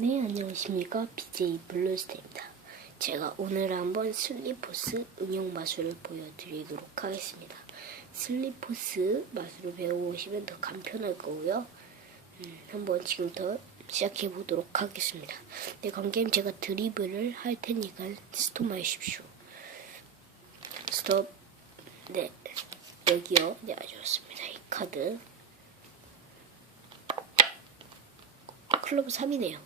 네, 안녕하십니까. BJ 블루스테입니다. 제가 오늘 한번 슬리포스 응용 마술을 보여드리도록 하겠습니다. 슬리포스 마술을 배워보시면 더 간편할 거고요. 음, 한번 지금부터 시작해 보도록 하겠습니다. 네, 관계님 제가 드리블을 할 테니까 스톱 해주십시오. 스톱. 네, 여기요. 네, 아주 좋습니다. 이 카드. 클럽 3이네요.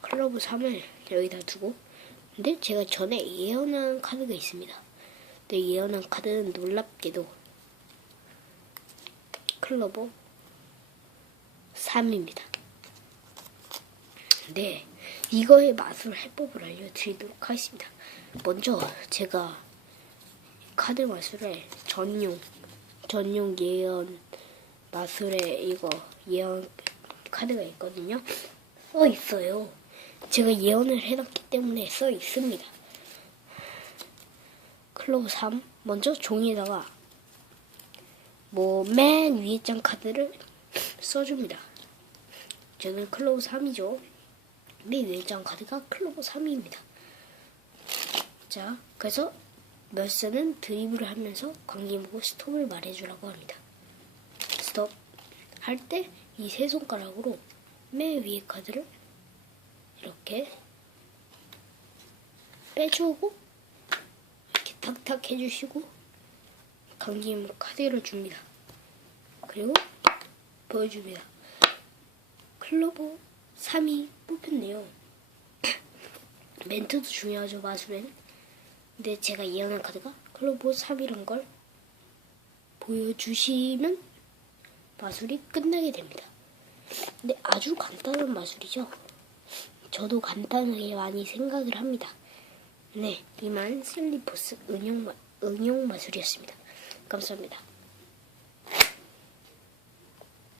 클럽 3을 여기다 두고 근데 제가 전에 예언한 카드가 있습니다. 근데 예언한 카드는 놀랍게도 클럽 3입니다. 네, 이거의 마술 해법을 알려드리도록 하겠습니다. 먼저 제가 카드 마술의 전용 전용 예언 마술의 이거 예언 카드가 있거든요. 써 있어요. 제가 예언을 해놨기 때문에 써 있습니다. 클로브 3 먼저 종이에다가 뭐 맨 위에 장 카드를 써줍니다. 저는 클로브 3이죠. 맨 위에 장 카드가 클로브 3입니다. 자, 그래서 멸세는 드리블을 하면서 관계 보고 스톱을 말해주라고 합니다. 스톱 할 때 이 세 손가락으로 맨 위에 카드를 이렇게 빼주고 이렇게 탁탁 해주시고 감기힘으로 카드를 줍니다. 그리고 보여줍니다. 클로버 3이 뽑혔네요. 멘트도 중요하죠 마술에는. 근데 제가 예언한 카드가 클로버 3이란 걸 보여주시면 마술이 끝나게 됩니다. 근데 아주 간단한 마술이죠. 저도 간단하게 많이 생각을 합니다. 네, 이만 슬리포스 응용, 마, 응용 마술이었습니다. 감사합니다.